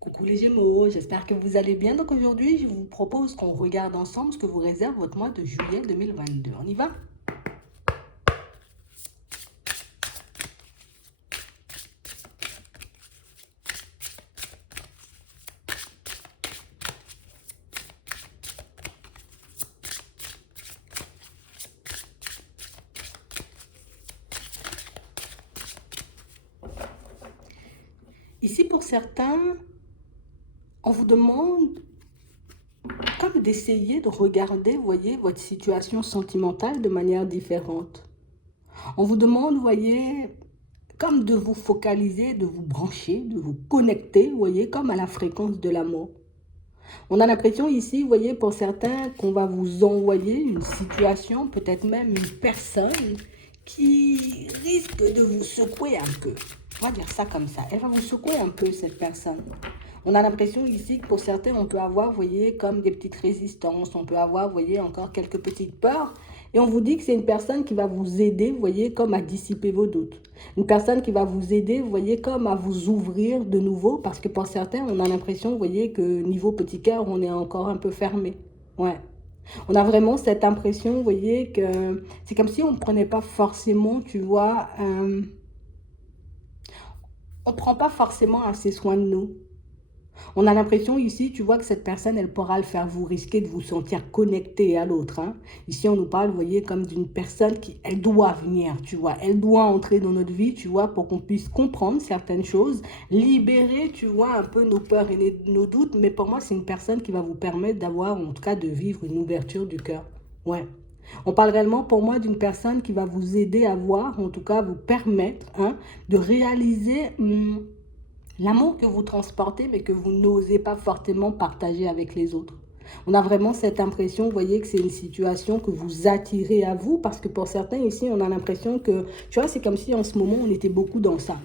Coucou les Gémeaux, j'espère que vous allez bien. Donc aujourd'hui, je vous propose qu'on regarde ensemble ce que vous réserve votre mois de juillet 2022. On y va? Ici, pour certains, on vous demande comme d'essayer de regarder, voyez, votre situation sentimentale de manière différente. On vous demande, voyez, comme de vous focaliser, de vous brancher, de vous connecter, voyez, comme à la fréquence de l'amour. On a l'impression ici, vous voyez, pour certains, qu'on va vous envoyer une situation, peut-être même une personne qui risque de vous secouer un peu. On va dire ça comme ça. Elle va vous secouer un peu, cette personne. On a l'impression ici que pour certains, on peut avoir, vous voyez, comme des petites résistances. On peut avoir, vous voyez, encore quelques petites peurs. Et on vous dit que c'est une personne qui va vous aider, vous voyez, comme à dissiper vos doutes. Une personne qui va vous aider, vous voyez, comme à vous ouvrir de nouveau. Parce que pour certains, on a l'impression, vous voyez, que niveau petit cœur, on est encore un peu fermé. Ouais. On a vraiment cette impression, vous voyez, que c'est comme si on ne prenait pas forcément, tu vois, on ne prend pas forcément assez soin de nous. On a l'impression ici, tu vois, que cette personne, elle pourra le faire vous risquer de vous sentir connecté à l'autre. Hein. Ici, on nous parle, vous voyez, comme d'une personne qui, elle doit venir, tu vois. Elle doit entrer dans notre vie, tu vois, pour qu'on puisse comprendre certaines choses, libérer, tu vois, un peu nos peurs et nos doutes. Mais pour moi, c'est une personne qui va vous permettre d'avoir, en tout cas, de vivre une ouverture du cœur. Ouais. On parle réellement pour moi d'une personne qui va vous aider à voir, en tout cas vous permettre hein, de réaliser l'amour que vous transportez, mais que vous n'osez pas fortement partager avec les autres. On a vraiment cette impression, vous voyez, que c'est une situation que vous attirez à vous, parce que pour certains ici, on a l'impression que, tu vois, c'est comme si en ce moment, on était beaucoup dans ça.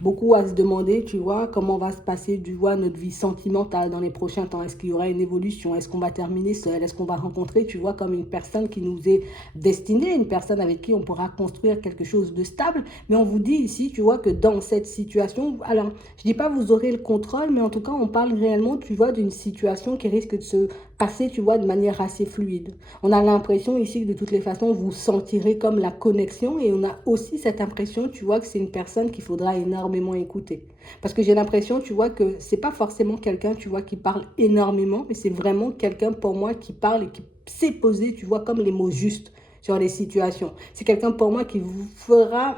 Beaucoup à se demander, tu vois, comment va se passer, tu vois, notre vie sentimentale dans les prochains temps. Est-ce qu'il y aura une évolution? Est-ce qu'on va terminer seul? Est-ce qu'on va rencontrer, tu vois, comme une personne qui nous est destinée, une personne avec qui on pourra construire quelque chose de stable? Mais on vous dit ici, tu vois, que dans cette situation, alors, je dis pas vous aurez le contrôle, mais en tout cas, on parle réellement, tu vois, d'une situation qui risque de se passer, tu vois, de manière assez fluide. On a l'impression ici que de toutes les façons, vous sentirez comme la connexion et on a aussi cette impression, tu vois, que c'est une personne qu'il faudra énormément écouter. Parce que j'ai l'impression, tu vois, que c'est pas forcément quelqu'un, tu vois, qui parle énormément, mais c'est vraiment quelqu'un pour moi qui parle et qui sait poser, tu vois, comme les mots justes sur les situations. C'est quelqu'un pour moi qui vous fera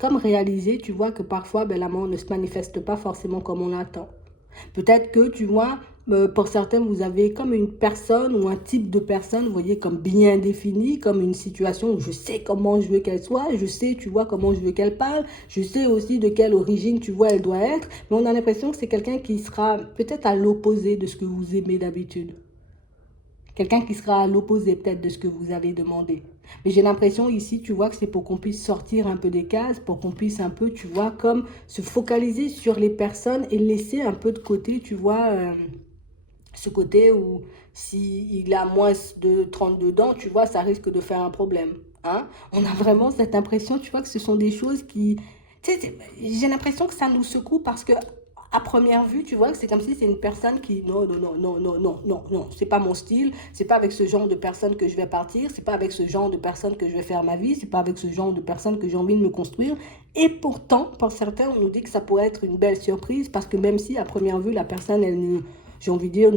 comme réaliser, tu vois, que parfois, ben, l'amour ne se manifeste pas forcément comme on l'attend. Peut-être que, tu vois, pour certains, vous avez comme une personne ou un type de personne, vous voyez, comme bien défini, comme une situation où je sais comment je veux qu'elle soit, je sais, tu vois, comment je veux qu'elle parle, je sais aussi de quelle origine, tu vois, elle doit être, mais on a l'impression que c'est quelqu'un qui sera peut-être à l'opposé de ce que vous aimez d'habitude. Quelqu'un qui sera à l'opposé peut-être de ce que vous avez demandé. Mais j'ai l'impression ici, tu vois, que c'est pour qu'on puisse sortir un peu des cases, pour qu'on puisse un peu, tu vois, comme se focaliser sur les personnes et laisser un peu de côté, tu vois, ce côté où s'il a moins de 32 dents, tu vois, ça risque de faire un problème. Hein? On a vraiment cette impression, tu vois, que ce sont des choses qui... Tu sais, j'ai l'impression que ça nous secoue parce que à première vue, tu vois, que c'est comme si c'est une personne qui... Non, non, non, non, non, non, non, non, c'est pas mon style, c'est pas avec ce genre de personne que je vais partir, c'est pas avec ce genre de personne que je vais faire ma vie, c'est pas avec ce genre de personne que j'ai envie de me construire. Et pourtant, pour certains, on nous dit que ça pourrait être une belle surprise parce que même si à première vue, la personne, elle ne j'ai envie de dire,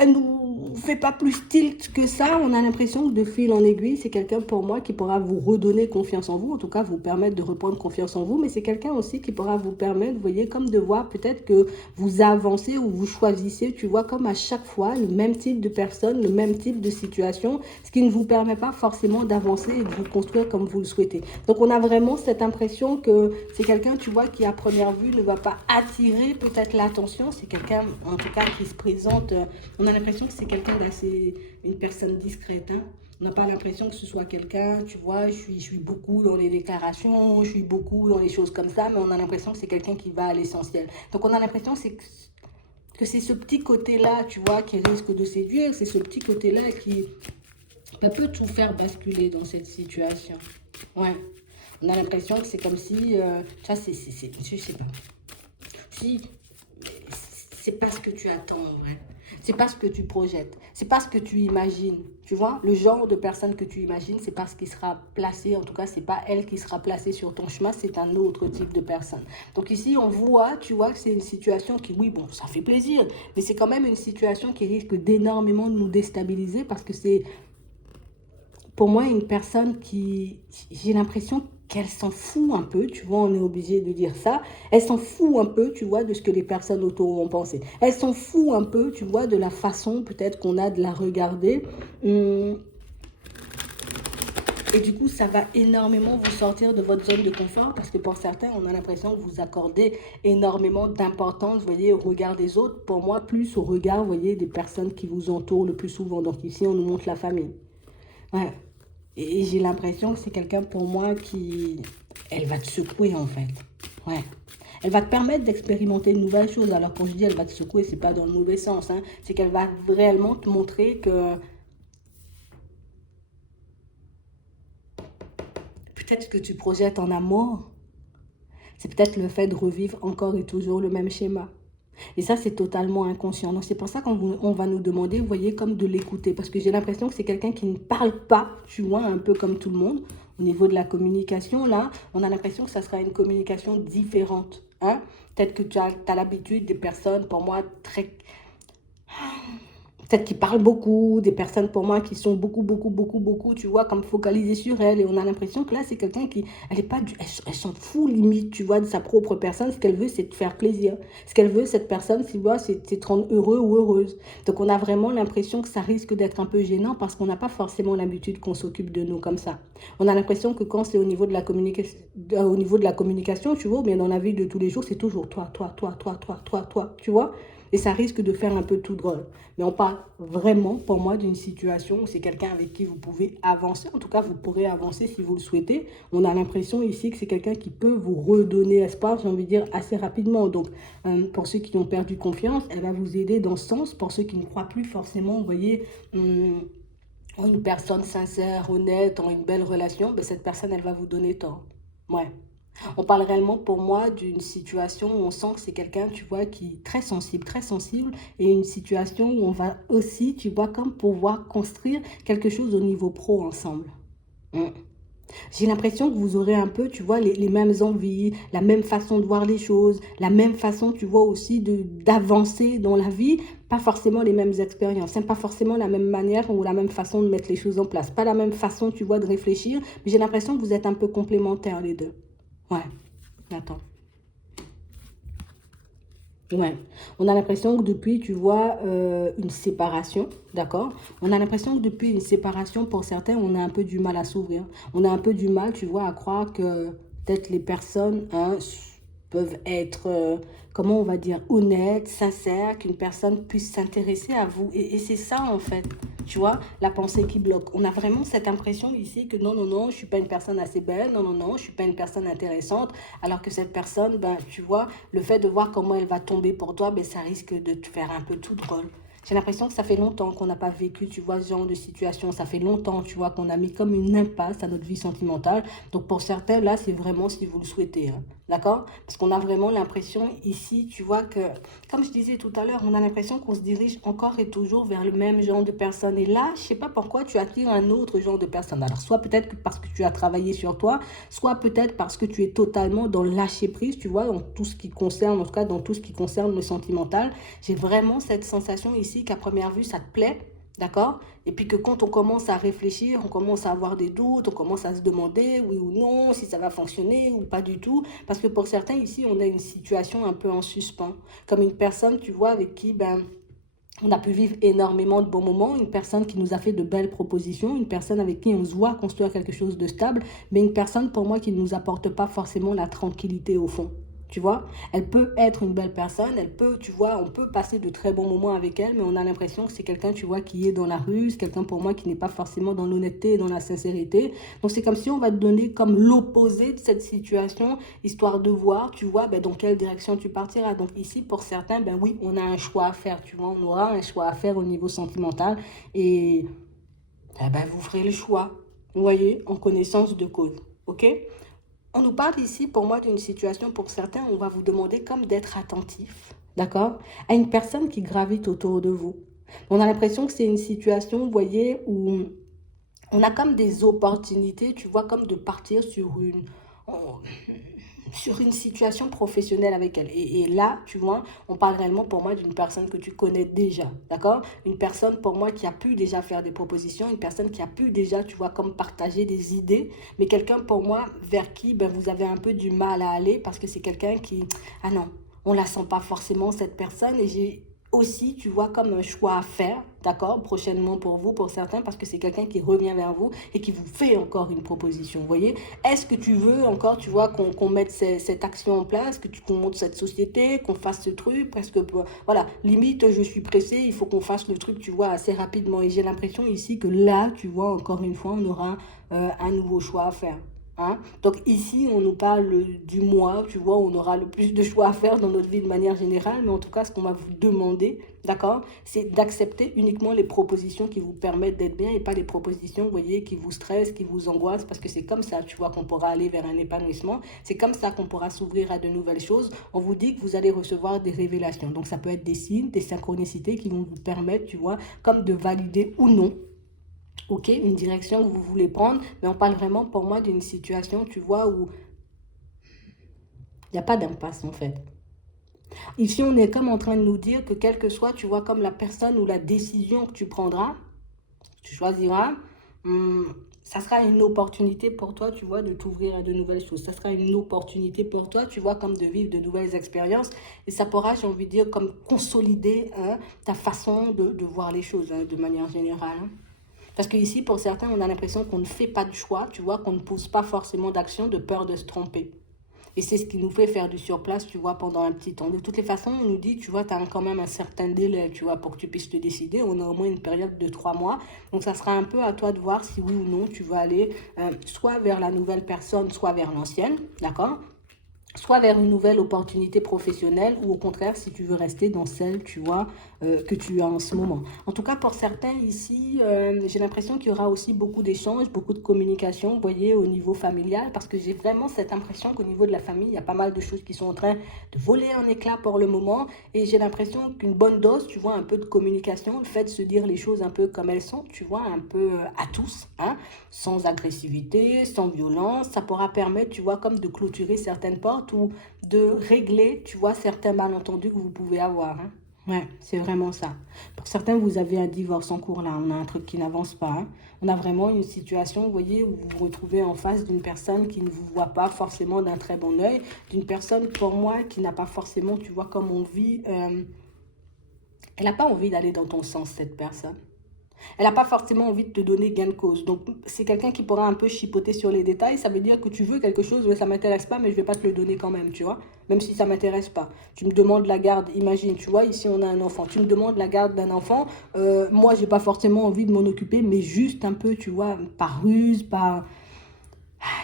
elle nous fait pas plus tilt que ça. On a l'impression que de fil en aiguille, c'est quelqu'un pour moi qui pourra vous redonner confiance en vous, en tout cas vous permettre de reprendre confiance en vous, mais c'est quelqu'un aussi qui pourra vous permettre, vous voyez, comme de voir peut-être que vous avancez ou vous choisissez, tu vois, comme à chaque fois, le même type de personne, le même type de situation, ce qui ne vous permet pas forcément d'avancer et de vous construire comme vous le souhaitez. Donc on a vraiment cette impression que c'est quelqu'un, tu vois, qui à première vue ne va pas attirer peut-être l'attention. C'est quelqu'un, en tout cas, qui se présente. On a l'impression que c'est quelqu'un d'assez, une personne discrète. Hein. On n'a pas l'impression que ce soit quelqu'un, tu vois, je suis beaucoup dans les déclarations, je suis beaucoup dans les choses comme ça, mais on a l'impression que c'est quelqu'un qui va à l'essentiel. Donc on a l'impression que c'est ce petit côté-là, tu vois, qui risque de séduire, c'est ce petit côté-là qui peut tout faire basculer dans cette situation. Ouais. On a l'impression que c'est comme si, ça, je sais pas. Si, c'est pas ce que tu attends en vrai. C'est pas ce que tu projettes. C'est pas ce que tu imagines. Tu vois, le genre de personne que tu imagines, c'est pas ce qui sera placé. En tout cas, c'est pas elle qui sera placée sur ton chemin. C'est un autre type de personne. Donc ici, on voit, tu vois, que c'est une situation qui, oui, bon, ça fait plaisir, mais c'est quand même une situation qui risque d'énormément de nous déstabiliser parce que c'est pour moi, une personne qui, j'ai l'impression qu'elle s'en fout un peu, tu vois, on est obligé de dire ça, elle s'en fout un peu, tu vois, de ce que les personnes autour vont penser. Elle s'en fout un peu, tu vois, de la façon peut-être qu'on a de la regarder. Hum, Et du coup, ça va énormément vous sortir de votre zone de confort parce que pour certains, on a l'impression que vous accordez énormément d'importance, vous voyez, au regard des autres. Pour moi, plus au regard, vous voyez, des personnes qui vous entourent le plus souvent. Donc ici, on nous montre la famille. Ouais. Et j'ai l'impression que c'est quelqu'un pour moi qui... Elle va te secouer en fait. Ouais. Elle va te permettre d'expérimenter de nouvelles choses. Alors quand je dis elle va te secouer, c'est pas dans le mauvais sens. Hein. C'est qu'elle va réellement te montrer que peut-être ce que tu projettes en amour, c'est peut-être le fait de revivre encore et toujours le même schéma. Et ça, c'est totalement inconscient. Donc, c'est pour ça qu'on va nous demander, vous voyez, comme de l'écouter. Parce que j'ai l'impression que c'est quelqu'un qui ne parle pas, tu vois, un peu comme tout le monde. Au niveau de la communication, là, on a l'impression que ça sera une communication différente. Hein? Peut-être que tu as l'habitude des personnes, pour moi, très peut-être qui parlent beaucoup, des personnes pour moi qui sont beaucoup, tu vois, comme focalisées sur elle. Et on a l'impression que là, c'est quelqu'un qui, elle est pas du, elle s'en fout limite, tu vois, de sa propre personne. Ce qu'elle veut, c'est te faire plaisir. Ce qu'elle veut, cette personne, tu vois, c'est te rendre heureux ou heureuse. Donc on a vraiment l'impression que ça risque d'être un peu gênant parce qu'on n'a pas forcément l'habitude qu'on s'occupe de nous comme ça. On a l'impression que quand c'est au niveau de la communication, tu vois, ou bien dans la vie de tous les jours, c'est toujours toi, tu vois. Et ça risque de faire un peu tout drôle. Mais on parle vraiment, pour moi, d'une situation où c'est quelqu'un avec qui vous pouvez avancer. En tout cas, vous pourrez avancer si vous le souhaitez. On a l'impression ici que c'est quelqu'un qui peut vous redonner espoir, j'ai envie de dire, assez rapidement. Donc, pour ceux qui ont perdu confiance, elle va vous aider dans ce sens. Pour ceux qui ne croient plus forcément, vous voyez, en une personne sincère, honnête, en une belle relation, ben, cette personne, elle va vous donner tort. Ouais. On parle réellement pour moi d'une situation où on sent que c'est quelqu'un, tu vois, qui est très sensible, et une situation où on va aussi, tu vois, comme pouvoir construire quelque chose au niveau pro ensemble. Mm. J'ai l'impression que vous aurez un peu, tu vois, les mêmes envies, la même façon de voir les choses, la même façon, tu vois, aussi d'avancer dans la vie, pas forcément les mêmes expériences, hein, pas forcément la même manière ou la même façon de mettre les choses en place, pas la même façon, tu vois, de réfléchir, mais j'ai l'impression que vous êtes un peu complémentaires les deux. Ouais, attends. Ouais. On a l'impression que depuis, tu vois, une séparation, d'accord? On a l'impression que depuis une séparation, pour certains, on a un peu du mal à s'ouvrir. On a un peu du mal, tu vois, à croire que peut-être les personnes hein, peuvent être, comment on va dire, honnêtes, sincères, qu'une personne puisse s'intéresser à vous. Et c'est ça, en fait, tu vois, la pensée qui bloque. On a vraiment cette impression ici que non, je ne suis pas une personne assez belle, non, je ne suis pas une personne intéressante, alors que cette personne, ben, tu vois, le fait de voir comment elle va tomber pour toi, ben, ça risque de te faire un peu tout drôle. J'ai l'impression que ça fait longtemps qu'on n'a pas vécu, tu vois, ce genre de situation. Ça fait longtemps, tu vois, qu'on a mis comme une impasse à notre vie sentimentale. Donc pour certains, là, c'est vraiment si vous le souhaitez. Hein. D'accord? Parce qu'on a vraiment l'impression ici, tu vois, que, comme je disais tout à l'heure, on a l'impression qu'on se dirige encore et toujours vers le même genre de personne. Et là, je sais pas pourquoi tu attires un autre genre de personne. Alors, soit peut-être parce que tu as travaillé sur toi, soit peut-être parce que tu es totalement dans le lâcher prise, tu vois, dans tout ce qui concerne, en tout cas dans tout ce qui concerne le sentimental. J'ai vraiment cette sensation ici qu'à première vue, ça te plaît, d'accord? Et puis que quand on commence à réfléchir, on commence à avoir des doutes, on commence à se demander oui ou non, si ça va fonctionner ou pas du tout. Parce que pour certains ici, on a une situation un peu en suspens. Comme une personne, tu vois, avec qui, ben, on a pu vivre énormément de bons moments, une personne qui nous a fait de belles propositions, une personne avec qui on se voit construire quelque chose de stable, mais une personne pour moi qui ne nous apporte pas forcément la tranquillité au fond. Tu vois, elle peut être une belle personne, elle peut, tu vois, on peut passer de très bons moments avec elle, mais on a l'impression que c'est quelqu'un, tu vois, qui est dans la ruse, quelqu'un pour moi qui n'est pas forcément dans l'honnêteté et dans la sincérité. Donc c'est comme si on va te donner comme l'opposé de cette situation, histoire de voir, tu vois, ben, dans quelle direction tu partiras. Donc ici, pour certains, ben oui, on a un choix à faire, tu vois, on aura un choix à faire au niveau sentimental et eh ben, vous ferez le choix, vous voyez, en connaissance de cause, ok? On nous parle ici, pour moi, d'une situation, pour certains, on va vous demander comme d'être attentif, d'accord, à une personne qui gravite autour de vous. On a l'impression que c'est une situation, vous voyez, où on a comme des opportunités, tu vois, comme de partir sur une situation professionnelle avec elle. Et là, tu vois, on parle réellement pour moi d'une personne que tu connais déjà, d'accord? Une personne pour moi qui a pu déjà faire des propositions, une personne qui a pu déjà, tu vois, comme partager des idées, mais quelqu'un pour moi vers qui ben, vous avez un peu du mal à aller parce que c'est quelqu'un qui, ah non, on la sent pas forcément cette personne et j'ai aussi, tu vois, comme un choix à faire, d'accord, prochainement pour vous, pour certains, parce que c'est quelqu'un qui revient vers vous et qui vous fait encore une proposition, vous voyez. Est-ce que tu veux encore, tu vois, qu'on mette cette action en place, qu'on monte cette société, qu'on fasse ce truc, parce que, voilà, limite, je suis pressée, il faut qu'on fasse le truc, tu vois, assez rapidement. Et j'ai l'impression ici que là, tu vois, encore une fois, on aura un nouveau choix à faire. Hein? Donc ici, on nous parle du mois, tu vois, on aura le plus de choix à faire dans notre vie de manière générale, mais en tout cas, ce qu'on va vous demander, d'accord, c'est d'accepter uniquement les propositions qui vous permettent d'être bien et pas les propositions, vous voyez, qui vous stressent, qui vous angoissent, parce que c'est comme ça, tu vois, qu'on pourra aller vers un épanouissement, c'est comme ça qu'on pourra s'ouvrir à de nouvelles choses. On vous dit que vous allez recevoir des révélations, donc ça peut être des signes, des synchronicités qui vont vous permettre, tu vois, comme de valider ou non, ok, une direction que vous voulez prendre, mais on parle vraiment pour moi d'une situation, tu vois, où il n'y a pas d'impasse en fait. Ici, on est comme en train de nous dire que quelle que soit, tu vois, comme la personne ou la décision que tu prendras, tu choisiras, ça sera une opportunité pour toi, tu vois, de t'ouvrir à de nouvelles choses. Ça sera une opportunité pour toi, tu vois, comme de vivre de nouvelles expériences. Et ça pourra, j'ai envie de dire, comme consolider hein, ta façon de voir les choses hein, de manière générale. Hein. Parce qu'ici, pour certains, on a l'impression qu'on ne fait pas de choix, tu vois, qu'on ne pose pas forcément d'action de peur de se tromper. Et c'est ce qui nous fait faire du surplace, tu vois, pendant un petit temps. De toutes les façons, on nous dit, tu vois, tu as quand même un certain délai, tu vois, pour que tu puisses te décider. On a au moins une période de 3 mois. Donc, ça sera un peu à toi de voir si oui ou non tu vas aller soit vers la nouvelle personne, soit vers l'ancienne, d'accord? Soit vers une nouvelle opportunité professionnelle ou au contraire si tu veux rester dans celle tu vois que tu as en ce moment. En tout cas pour certains ici j'ai l'impression qu'il y aura aussi beaucoup d'échanges, beaucoup de communication, vous voyez au niveau familial parce que j'ai vraiment cette impression qu'au niveau de la famille il y a pas mal de choses qui sont en train de voler en éclats pour le moment et j'ai l'impression qu'une bonne dose tu vois un peu de communication, le fait de se dire les choses un peu comme elles sont, tu vois un peu à tous, hein, sans agressivité, sans violence, ça pourra permettre, tu vois, comme de clôturer certaines portes ou de régler, tu vois, certains malentendus que vous pouvez avoir. Hein. Ouais, c'est vraiment ça. Pour certains, vous avez un divorce en cours là, on a un truc qui n'avance pas. Hein. On a vraiment une situation, vous voyez, où vous vous retrouvez en face d'une personne qui ne vous voit pas forcément d'un très bon œil, d'une personne, pour moi, qui n'a pas forcément, tu vois, comme on vit, elle n'a pas envie d'aller dans ton sens, cette personne. Elle n'a pas forcément envie de te donner gain de cause. Donc, c'est quelqu'un qui pourra un peu chipoter sur les détails. Ça veut dire que tu veux quelque chose, mais ça ne m'intéresse pas, mais je ne vais pas te le donner quand même, tu vois. Même si ça ne m'intéresse pas. Tu me demandes la garde, imagine, tu vois, ici on a un enfant. Tu me demandes la garde d'un enfant. Moi, je n'ai pas forcément envie de m'en occuper, mais juste un peu, tu vois, par ruse, par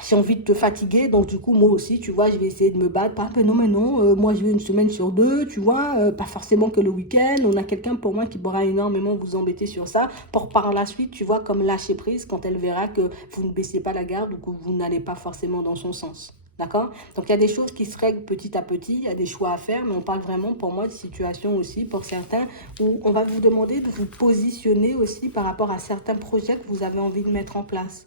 j'ai envie de te fatiguer, donc du coup, moi aussi, tu vois, je vais essayer de me battre. Pas, non, mais non, moi, je veux une semaine sur deux, tu vois, pas forcément que le week-end. On a quelqu'un pour moi qui pourra énormément vous embêter sur ça, pour par la suite, tu vois, comme lâcher prise quand elle verra que vous ne baissez pas la garde ou que vous n'allez pas forcément dans son sens. D'accord? Donc, il y a des choses qui se règlent petit à petit, il y a des choix à faire, mais on parle vraiment, pour moi, de situation aussi, pour certains, où on va vous demander de vous positionner aussi par rapport à certains projets que vous avez envie de mettre en place.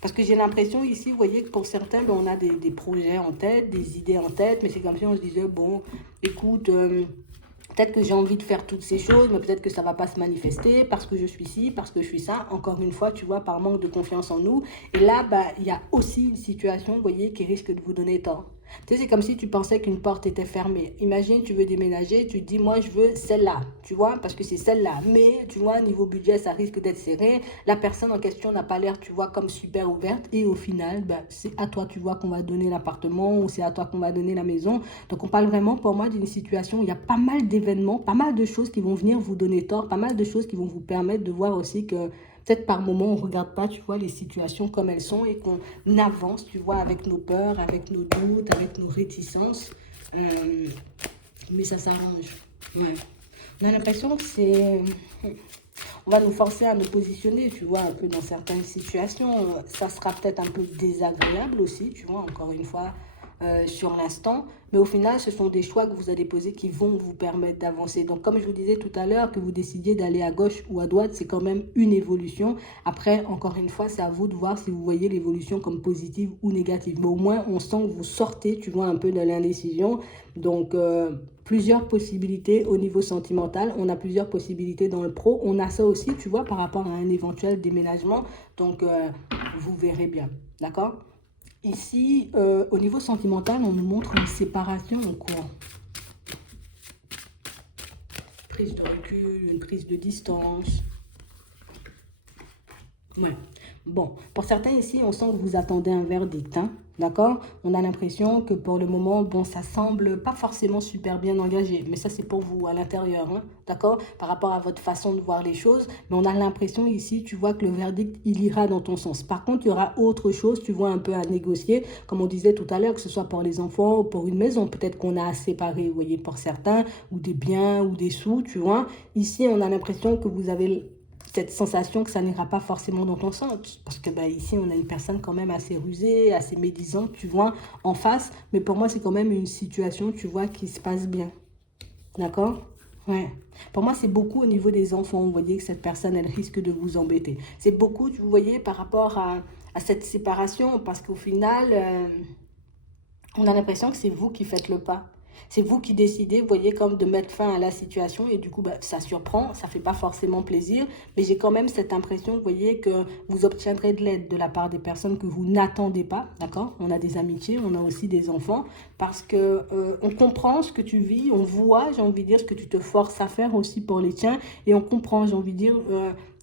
Parce que j'ai l'impression ici, vous voyez, que pour certains, ben, on a des projets en tête, des idées en tête, mais c'est comme si on se disait, bon, écoute, peut-être que j'ai envie de faire toutes ces choses, mais peut-être que ça ne va pas se manifester parce que je suis ci, parce que je suis ça. Encore une fois, tu vois, par manque de confiance en nous. Et là, bah, il y a aussi une situation, vous voyez, qui risque de vous donner tort. Tu sais, c'est comme si tu pensais qu'une porte était fermée. Imagine, tu veux déménager, tu te dis, moi, je veux celle-là, tu vois, parce que c'est celle-là. Mais, tu vois, niveau budget, ça risque d'être serré. La personne en question n'a pas l'air, tu vois, comme super ouverte. Et au final, bah, c'est à toi, tu vois, qu'on va donner l'appartement ou c'est à toi qu'on va donner la maison. Donc, on parle vraiment, pour moi, d'une situation où il y a pas mal d'événements, pas mal de choses qui vont venir vous donner tort, pas mal de choses qui vont vous permettre de voir aussi que peut-être par moment, on ne regarde pas, tu vois, les situations comme elles sont et qu'on avance, tu vois, avec nos peurs, avec nos doutes, avec nos réticences. Euh, mais ça s'arrange. Ouais. On a l'impression que c'est... on va nous forcer à nous positionner, tu vois, un peu dans certaines situations. Ça sera peut-être un peu désagréable aussi, tu vois, encore une fois, sur l'instant. Mais au final, ce sont des choix que vous allez poser qui vont vous permettre d'avancer. Donc, comme je vous disais tout à l'heure, que vous décidiez d'aller à gauche ou à droite, c'est quand même une évolution. Après, encore une fois, c'est à vous de voir si vous voyez l'évolution comme positive ou négative. Mais au moins, on sent que vous sortez, tu vois, un peu de l'indécision. Donc, plusieurs possibilités au niveau sentimental. On a plusieurs possibilités dans le pro. On a ça aussi, tu vois, par rapport à un éventuel déménagement. Donc, vous verrez bien. D'accord? Ici, au niveau sentimental, on nous montre une séparation en cours. Prise de recul, une prise de distance. Ouais. Bon, pour certains ici, on sent que vous attendez un verdict, hein, d'accord? On a l'impression que pour le moment, bon, ça semble pas forcément super bien engagé, mais ça c'est pour vous à l'intérieur, hein, d'accord? Par rapport à votre façon de voir les choses, mais on a l'impression ici, tu vois que le verdict, il ira dans ton sens. Par contre, il y aura autre chose, tu vois, un peu à négocier, comme on disait tout à l'heure, que ce soit pour les enfants ou pour une maison, peut-être qu'on a à séparer, vous voyez, pour certains, ou des biens ou des sous, tu vois. Ici, on a l'impression que vous avez cette sensation que ça n'ira pas forcément dans ton sens. Parce que bah, ici, on a une personne quand même assez rusée, assez médisante, tu vois, en face. Mais pour moi, c'est quand même une situation, tu vois, qui se passe bien. D'accord? Ouais. Pour moi, c'est beaucoup au niveau des enfants. Vous voyez que cette personne, elle risque de vous embêter. C'est beaucoup, vous voyez, par rapport à cette séparation. Parce qu'au final, on a l'impression que c'est vous qui faites le pas. C'est vous qui décidez, vous voyez, comme de mettre fin à la situation. Et du coup, bah, ça surprend, ça ne fait pas forcément plaisir. Mais j'ai quand même cette impression, vous voyez, que vous obtiendrez de l'aide de la part des personnes que vous n'attendez pas. D'accord? On a des amitiés, on a aussi des enfants. Parce que on comprend ce que tu vis, on voit, j'ai envie de dire, ce que tu te forces à faire aussi pour les tiens. Et on comprend, j'ai envie de dire,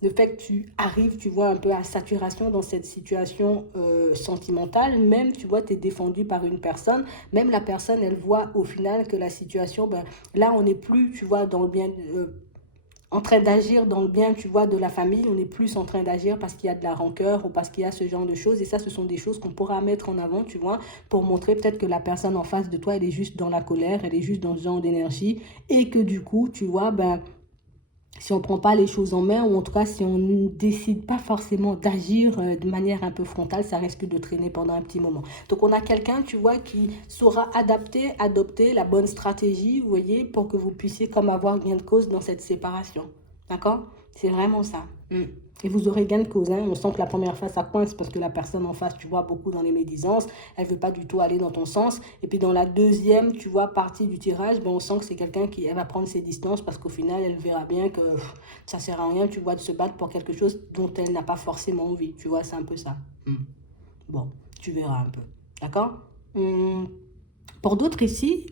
le fait que tu arrives, tu vois, un peu à saturation dans cette situation sentimentale. Même, tu vois, tu es défendu par une personne. Même la personne, elle voit au final que la situation, ben, là, on n'est plus, tu vois, dans le bien, en train d'agir dans le bien, tu vois, de la famille. On est plus en train d'agir parce qu'il y a de la rancœur ou parce qu'il y a ce genre de choses. Et ça, ce sont des choses qu'on pourra mettre en avant, tu vois, pour montrer peut-être que la personne en face de toi, elle est juste dans la colère, elle est juste dans ce genre d'énergie. Et que du coup, tu vois, ben, si on ne prend pas les choses en main, ou en tout cas si on ne décide pas forcément d'agir de manière un peu frontale, ça risque de traîner pendant un petit moment. Donc on a quelqu'un, tu vois, qui saura adopter la bonne stratégie, vous voyez, pour que vous puissiez comme avoir gain de cause dans cette séparation. D'accord? C'est vraiment ça. Mm. Et vous aurez gain de cause, hein. On sent que la première fois, ça coince parce que la personne en face, tu vois, beaucoup dans les médisances. Elle ne veut pas du tout aller dans ton sens. Et puis dans la deuxième, tu vois, partie du tirage, ben, on sent que c'est quelqu'un qui elle va prendre ses distances parce qu'au final, elle verra bien que ça ne sert à rien, tu vois, de se battre pour quelque chose dont elle n'a pas forcément envie. Tu vois, c'est un peu ça. Mm. Bon, tu verras un peu. D'accord? Pour d'autres ici,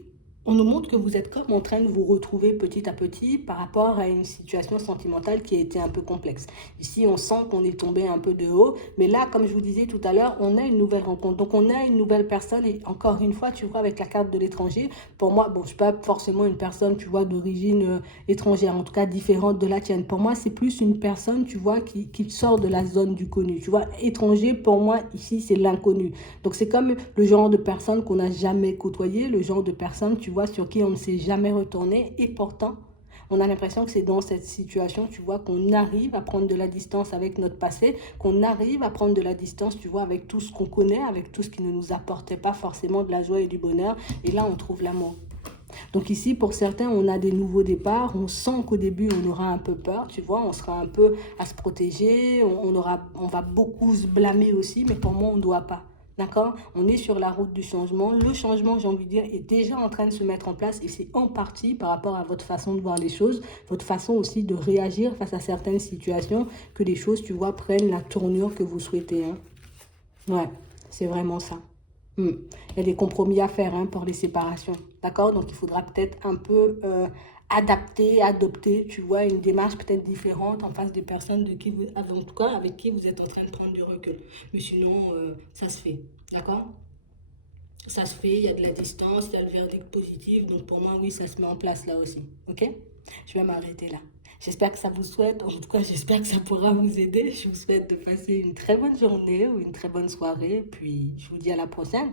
on nous montre que vous êtes comme en train de vous retrouver petit à petit par rapport à une situation sentimentale qui a été un peu complexe. Ici, on sent qu'on est tombé un peu de haut, mais là, comme je vous disais tout à l'heure, on a une nouvelle rencontre. Donc, on a une nouvelle personne et encore une fois, tu vois, avec la carte de l'étranger, pour moi, bon, je ne suis pas forcément une personne, tu vois, d'origine étrangère, en tout cas différente de la tienne. Pour moi, c'est plus une personne, tu vois, qui sort de la zone du connu. Tu vois, étranger, pour moi, ici, c'est l'inconnu. Donc, c'est comme le genre de personne qu'on n'a jamais côtoyé, le genre de personne, tu vois, sur qui on ne s'est jamais retourné. Et pourtant, on a l'impression que c'est dans cette situation, tu vois, qu'on arrive à prendre de la distance avec notre passé, qu'on arrive à prendre de la distance, tu vois, avec tout ce qu'on connaît, avec tout ce qui ne nous apportait pas forcément de la joie et du bonheur. Et là, on trouve l'amour. Donc ici, pour certains, on a des nouveaux départs. On sent qu'au début, on aura un peu peur, tu vois. On sera un peu à se protéger. On va beaucoup se blâmer aussi, mais pour moi, on ne doit pas. D'accord? On est sur la route du changement. Le changement, j'ai envie de dire, est déjà en train de se mettre en place et c'est en partie par rapport à votre façon de voir les choses, votre façon aussi de réagir face à certaines situations, que les choses, tu vois, prennent la tournure que vous souhaitez. Hein. Ouais, c'est vraiment ça. Il y a des compromis à faire hein, pour les séparations. D'accord? Donc, il faudra peut-être un peu adapter, adopter, tu vois, une démarche peut-être différente en face des personnes de qui vous, en tout cas, avec qui vous êtes en train de prendre du recul. Mais sinon, ça se fait. D'accord? Ça se fait, il y a de la distance, il y a le verdict positif. Donc, pour moi, oui, ça se met en place là aussi. OK? Je vais m'arrêter là. J'espère que ça vous souhaite, en tout cas, j'espère que ça pourra vous aider. Je vous souhaite de passer une très bonne journée ou une très bonne soirée. Puis, je vous dis à la prochaine.